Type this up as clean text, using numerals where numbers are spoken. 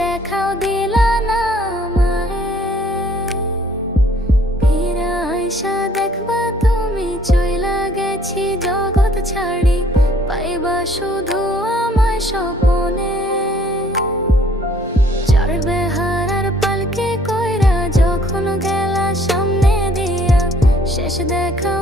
দেখাও দিলা না আমারে, ফিরা আইসা দেখবা তুমি চইলা গেছি জগৎ ছাড়ি, পাইবা শুধু আমায় স্বপনে। চড়বে হারার পালকে কইরা যখন গেলা সামনে দিয়া, শেষ দেখা